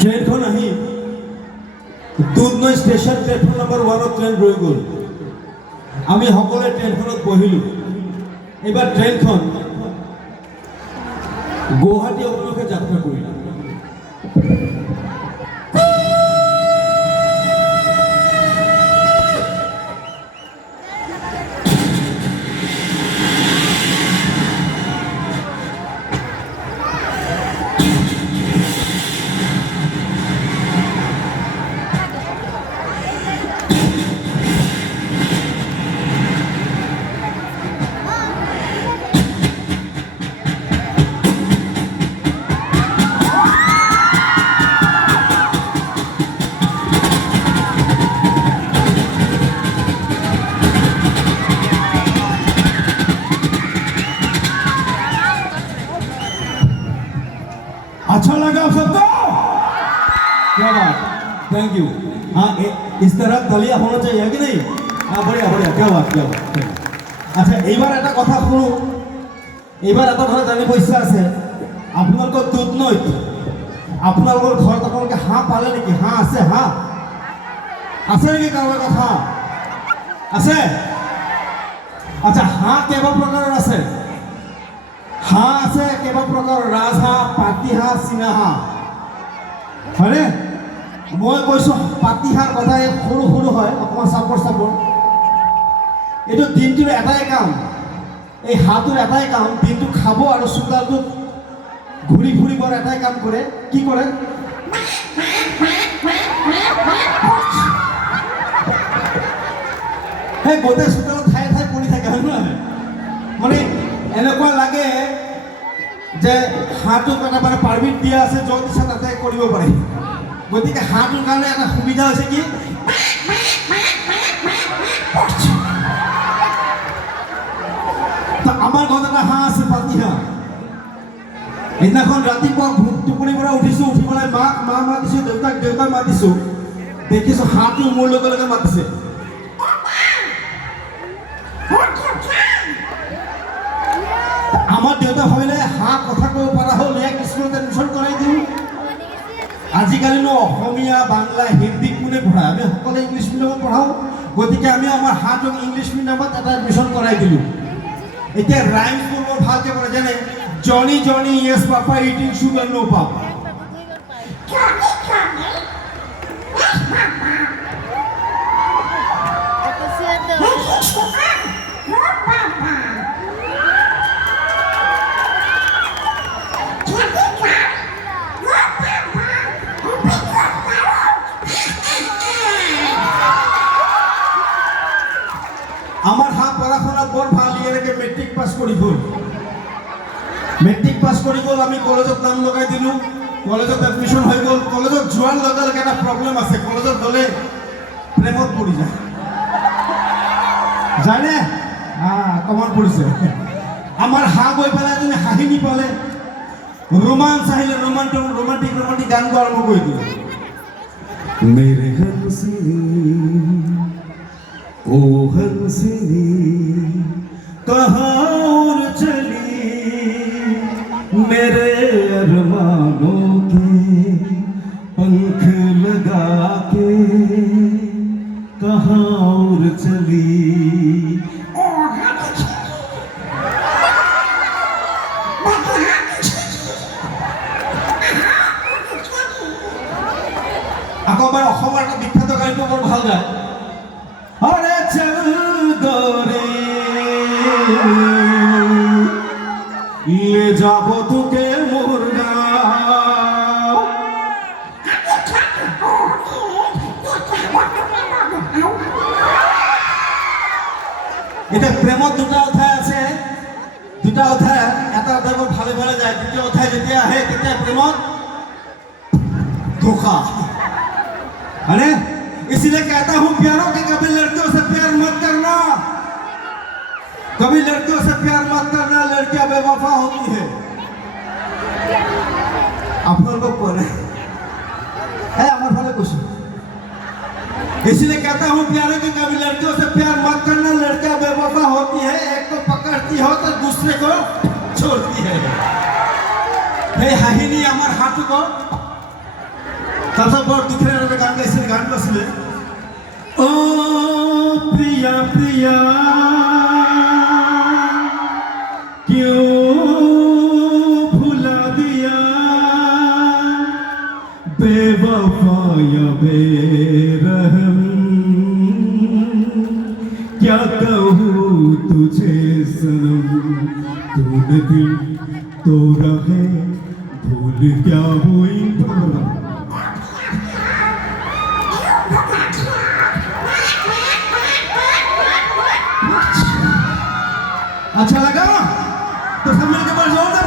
ট্ৰেইনখন আহি Dudhnoi station platform number 1ত ট্ৰেইন ৰৈ গ'ল। আমি সকলোৱে ট্ৰেইনখনত বহিলোঁ। এইবাৰ ট্ৰেইনখন গুৱাহাটী অভিমুখে যাত্ৰা কৰিলে। अच्छा लगा आप सबको? क्या बात, थैंक यू। हाँ, इस तरह तालियां होना चाहिए कि नहीं? हाँ, बढ़िया बढ़िया, क्या बात क्या बात। अच्छा, এইবাৰ এটা কথা শুনো। এইবাৰ এটা কথা জানিব ইচ্ছা আছে। আপোনালোকৰ দুধনৈত আপোনালোকৰ ঘৰত আপোনালোকে হাঁহ পালে নেকি? হাঁহ আছে? হাঁহ আছে নেকি কাৰোবাৰ ঘৰত হাঁহ আছে? আচ্ছা, হাঁহ কেইবা প্ৰকাৰৰ আছে? হাঁহ আছে কেইবা প্ৰকাৰৰ, ৰাজহাঁহ, পাতিহাঁহ, চীনাহাঁহ, হয়নে? মই কৈছোঁ পাতিহাঁহৰ কথা। এই সৰু সৰু হয়, অকণমান চাপৰ চাপৰ। এইটো দিনটোৰ এটাই কাম, এই হাঁহটোৰ এটাই কাম, দিনটো খাব আৰু চোতালটোত ঘূৰি ফুৰিবৰ এটাই কাম কৰে। কি কৰে? সেই গোটেই চোতালত ঠায়ে ঠায়ে পৰি থাকে, হয় নহয়? মানে এনেকুৱা লাগে যে হাঁহটোক এটা মানে পাৰ্মিট দিয়া আছে, য'ত ইচ্ছা তাতে কৰিব পাৰে। গতিকে হাঁহটোৰ কাৰণে এটা সুবিধা হৈছে কি, আমাৰ ঘৰত এটা হাঁহ আছে, পাতিহাঁহ। সেইদিনাখন ৰাতিপুৱা টোপনিৰ পৰা উঠিছোঁ, উঠি পেলাই মাক মা মাতিছোঁ, দেউতাক দেউতাক মাতিছোঁ, দেখিছোঁ হাঁহটো মোৰ লগে লগে মাতিছে। আমাৰ দেউতা ভাবিলে হাঁহ কথা ক'ব পৰা হ'ল, ইয়াক স্কুলত এডমিশ্যন কৰাই দিওঁ। আজিকালিনো অসমীয়া, বাংলা, হিন্দী কোনে পঢ়ায়? আমি সকলোৱে ইংলিছ মিডিয়ামত পঢ়াওঁ। গতিকে আমি আমাৰ হাঁহটোক ইংলিছ মিডিয়ামত এটা এডমিশ্যন কৰাই দিলোঁ। এতিয়া ৰাইমছবোৰ বৰ ভালকৈ পঢ়ে, যেনে Johnny Johnny yes papa eating sugar no papa. আমাৰ হাঁহ পড়া শুনা বৰ ভাল। ইয়ালৈকে মেট্ৰিক পাছ কৰি গ'ল। মেট্ৰিক পাছ কৰি গ'ল, আমি কলেজত নাম লগাই দিলোঁ, কলেজত এডমিশ্যন হৈ গ'ল। কলেজত যোৱাৰ লগে লগে এটা প্ৰব্লেম আছে, কলেজত গ'লে প্ৰেমত পৰি যায়। জানে? কমন পৰিছে। আমাৰ হাঁহ গৈ পেলাই এজনী হাঁহিনি পালে, ৰোমাঞ্চ আহিলে, ৰোমান্টিক ৰোমান্টিক গান গোৱা আৰম্ভ কৰি দিলে। মেৰে হংসিনী ओ हंसनी कहाँ और चली, मेरे अरमानों के पंख लगा के कहाँ और चली। আকৌ এবাৰ অসমৰ এটা বিখ্যাত গায়কটো বৰ ভাল গায়। अरे चल गोरे ले जाबो तुके मुर्गा। এটা প্রেমত দুটা অধ্যায় আছে, দুটা অধ্যায়, এটা অধ্যায় বৰ ভালে ভালে যায়, দ্বিতীয় অধ্যায় যেতিয়া আহে তেতিয়া প্রেমত ধোখা, হয়নে? इसलिए कहता हूं प्यारों के कभी लड़कियों से प्यार मत करना, कभी लड़कियों से प्यार मत करना, लड़कियां बेवफा होती है। आप लोगों को पता है हमारे वाले कुछ, इसलिए कहता हूं प्यारों के कभी लड़कियों से प्यार मत करना, लड़कियां बेवफा होती है। एक को पकड़ती हो तो दूसरे को छोड़ती সেই হাঁহিনি আমার হাঁটু কর তারপর বড় দুঃখের একটা গান গাইছিল গান গাইছিলে ও প্রিয়া প্রিয়া क्यों भुला दिया बेवफा या बेरहम क्या कहूँ तुझे सनम तूने दिल तोड़ा है भूल क्या हुई अच्छा लगा तो सब मिलकर बोल जोरदार